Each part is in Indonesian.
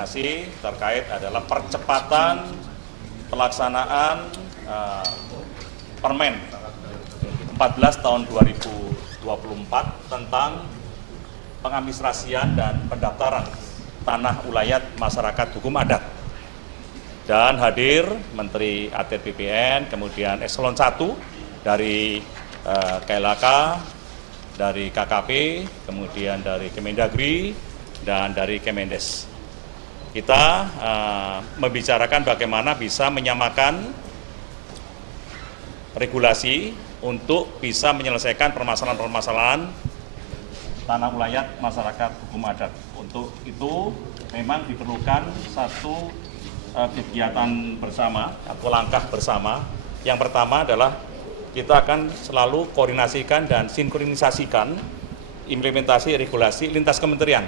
koordinasi terkait adalah percepatan pelaksanaan Permen 14 tahun 2024 tentang pengadministrasian dan pendaftaran tanah ulayat masyarakat hukum adat. Dan hadir Menteri ATR BPN, kemudian Eselon 1 dari KLHK, dari KKP, kemudian dari Kemendagri, dan dari Kemendes. Kita membicarakan bagaimana bisa menyamakan regulasi untuk bisa menyelesaikan permasalahan-permasalahan tanah ulayat masyarakat hukum adat. Untuk itu memang diperlukan satu kegiatan bersama atau langkah bersama. Yang pertama adalah kita akan selalu koordinasikan dan sinkronisasikan implementasi regulasi lintas kementerian.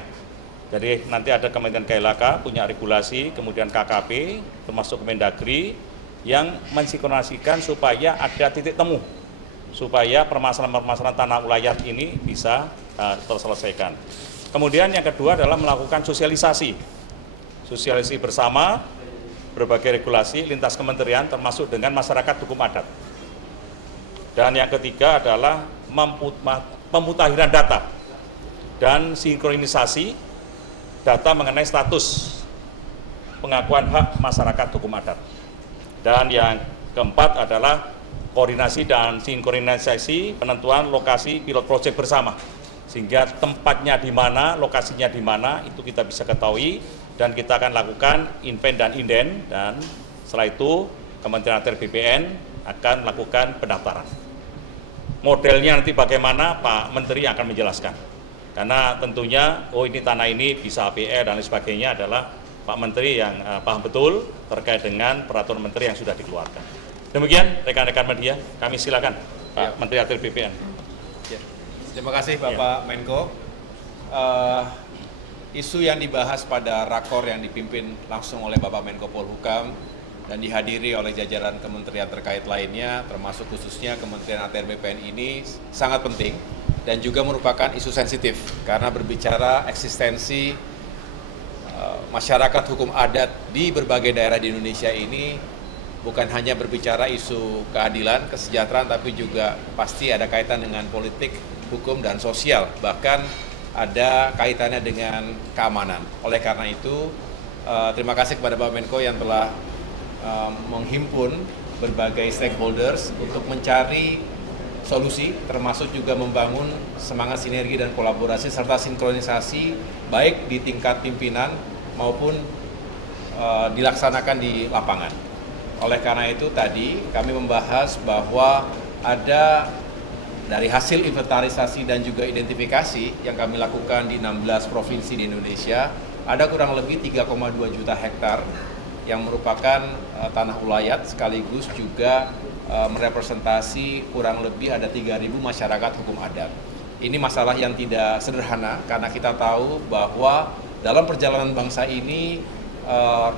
Jadi nanti ada Kementerian KLHK punya regulasi, kemudian KKP termasuk Kemendagri yang mensinkronasikan supaya ada titik temu, supaya permasalahan-permasalahan tanah ulayat ini bisa terselesaikan. Kemudian yang kedua adalah melakukan sosialisasi bersama berbagai regulasi lintas kementerian termasuk dengan masyarakat hukum adat. Dan yang ketiga adalah pemutakhiran data dan sinkronisasi data mengenai status pengakuan hak masyarakat hukum adat. Dan yang keempat adalah koordinasi dan sinkronisasi penentuan lokasi pilot project bersama. Sehingga tempatnya di mana, lokasinya di mana, itu kita bisa ketahui dan kita akan lakukan inven dan inden, dan setelah itu Kementerian ATR BPN akan melakukan pendaftaran. Modelnya nanti bagaimana Pak Menteri akan menjelaskan. Karena tentunya, ini tanah ini bisa APR dan lain sebagainya adalah Pak Menteri yang paham betul terkait dengan peraturan Menteri yang sudah dikeluarkan. Demikian rekan-rekan media, kami silakan Pak Menteri ATR BPN. Ya. Terima kasih Bapak Menko. Isu yang dibahas pada rakor yang dipimpin langsung oleh Bapak Menko Polhukam dan dihadiri oleh jajaran kementerian terkait lainnya, termasuk khususnya Kementerian ATR BPN ini sangat penting dan juga merupakan isu sensitif karena berbicara eksistensi masyarakat hukum adat di berbagai daerah di Indonesia ini bukan hanya berbicara isu keadilan, kesejahteraan, tapi juga pasti ada kaitan dengan politik, hukum, dan sosial, bahkan ada kaitannya dengan keamanan. Oleh karena itu, terima kasih kepada Bapak Menko yang telah menghimpun berbagai stakeholders untuk mencari solusi, termasuk juga membangun semangat sinergi dan kolaborasi serta sinkronisasi baik di tingkat pimpinan maupun dilaksanakan di lapangan. Oleh karena itu tadi kami membahas bahwa ada dari hasil inventarisasi dan juga identifikasi yang kami lakukan di 16 provinsi di Indonesia, ada kurang lebih 3,2 juta hektar yang merupakan tanah ulayat sekaligus juga merepresentasi kurang lebih ada 3.000 masyarakat hukum adat. Ini masalah yang tidak sederhana karena kita tahu bahwa dalam perjalanan bangsa ini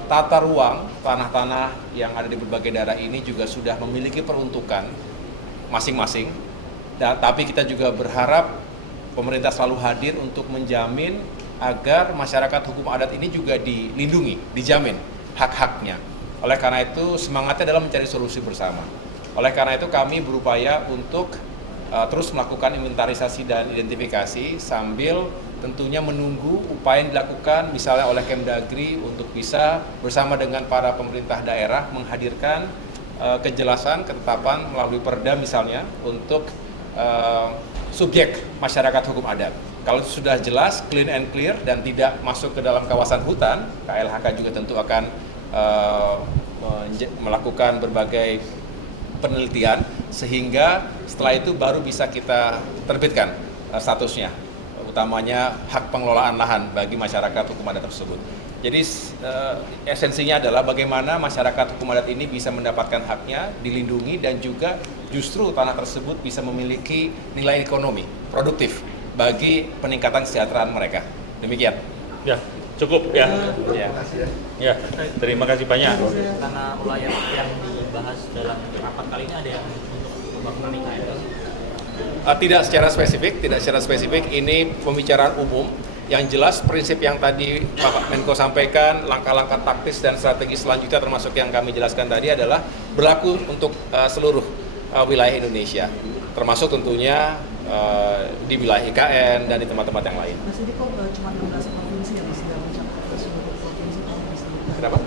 tata ruang tanah-tanah yang ada di berbagai daerah ini juga sudah memiliki peruntukan masing-masing. Tapi kita juga berharap pemerintah selalu hadir untuk menjamin agar masyarakat hukum adat ini juga dilindungi, dijamin hak-haknya. Oleh karena itu semangatnya adalah mencari solusi bersama. Oleh karena itu kami berupaya untuk terus melakukan inventarisasi dan identifikasi sambil tentunya menunggu upaya yang dilakukan misalnya oleh Kemdagri untuk bisa bersama dengan para pemerintah daerah menghadirkan kejelasan, ketetapan melalui perda misalnya untuk subjek masyarakat hukum adat. Kalau sudah jelas, clean and clear dan tidak masuk ke dalam kawasan hutan, KLHK juga tentu akan melakukan berbagai penelitian sehingga setelah itu baru bisa kita terbitkan statusnya, utamanya hak pengelolaan lahan bagi masyarakat hukum adat tersebut. Jadi esensinya adalah bagaimana masyarakat hukum adat ini bisa mendapatkan haknya, dilindungi dan juga justru tanah tersebut bisa memiliki nilai ekonomi produktif bagi peningkatan kesejahteraan mereka. Demikian. Ya, cukup ya. Ya, terima kasih banyak. Tanah ulayat yang dibahas dalam rapat kali ini ada yang untuk pembangunan IKN? Tidak secara spesifik, ini pembicaraan umum Yang jelas prinsip yang tadi Bapak Menko sampaikan, langkah-langkah taktis dan strategi selanjutnya termasuk yang kami jelaskan tadi adalah berlaku untuk seluruh wilayah Indonesia, termasuk tentunya di wilayah IKN dan di tempat-tempat yang lain. Mas, ini kok cuma 16 provinsi yang sudah mencapai ke seluruh provinsi? Kenapa?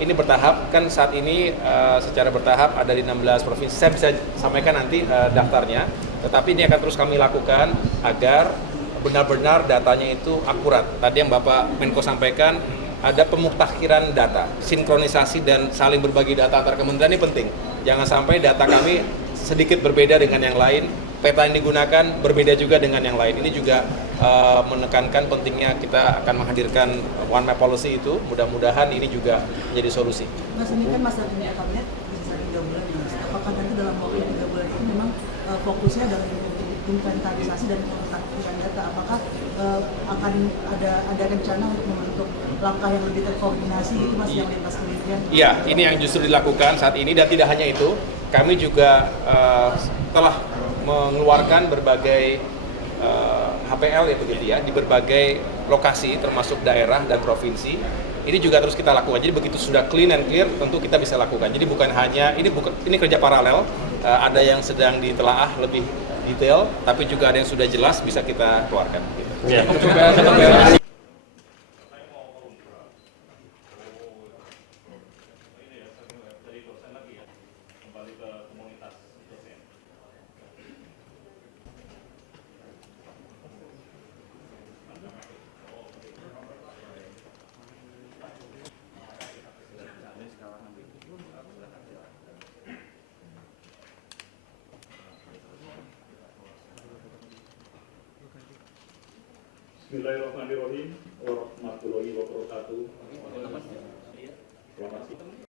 Ini bertahap kan saat ini secara bertahap ada di 16 provinsi. Saya bisa sampaikan nanti daftarnya, tetapi ini akan terus kami lakukan agar benar-benar datanya itu akurat. Tadi yang Bapak Menko sampaikan, ada pemuktakiran data, sinkronisasi dan saling berbagi data antar kementerian ini penting. Jangan sampai data kami sedikit berbeda dengan yang lain, peta yang digunakan berbeda juga dengan yang lain. Ini juga menekankan pentingnya kita akan menghadirkan One Map Policy itu. Mudah-mudahan ini juga menjadi solusi. Mas, ini kan masa punya kabinet bisa 3 bulan ya, Mas. Apakah nanti dalam waktu 3 bulan ini memang fokusnya adalah inventarisasi dan pemutahiran data? Apakah akan ada rencana untuk membentuk langkah yang lebih terkoordinasi gitu, Mas, yang lintas kementerian? Iya, ini yang justru dilakukan saat ini, dan tidak hanya itu, kami juga telah mengeluarkan berbagai HPL ya begitu ya, di berbagai lokasi termasuk daerah dan provinsi. Ini juga terus kita lakukan. Jadi begitu sudah clean and clear, tentu kita bisa lakukan. Jadi bukan hanya ini kerja paralel, ada yang sedang ditelaah lebih detail, tapi juga ada yang sudah jelas bisa kita keluarkan. Gitu. Ya. Bismillahirrahmanirrahim. Warahmatullahi wabarakatuh. Terima kasih.